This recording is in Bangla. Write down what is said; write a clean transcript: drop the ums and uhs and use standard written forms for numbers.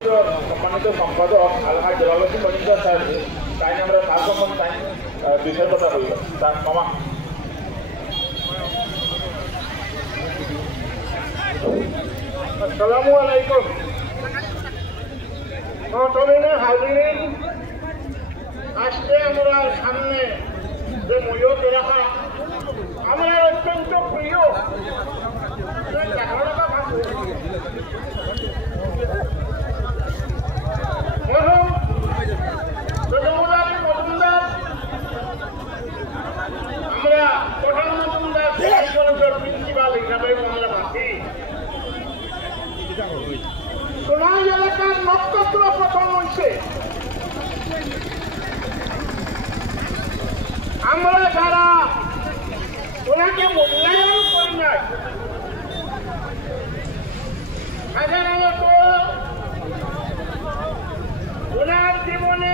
সম্মানিত সম্পাদক আলহাজ জলালুদ্দিন মজুমদার স্যার তাই আমরা সারকমন তাই বিষয়ের কথা বলব তার মামা আসসালামু আলাইকুম মহতমিনের হাজিরিন আজকে আমরা সামনে যে মূল্য রাখা আমরা অত্যন্ত প্রিয় আমরা প্রধান মজুমদার কলেজের প্রিন্সিপাল হিসাবে আমরা বাকি সোনাই এলাকার নক্ষত্র প্রথম হয়েছে আমরা যারা ওনাকে মূল্যায়ন করি নাই সাধারণত ওনার জীবনে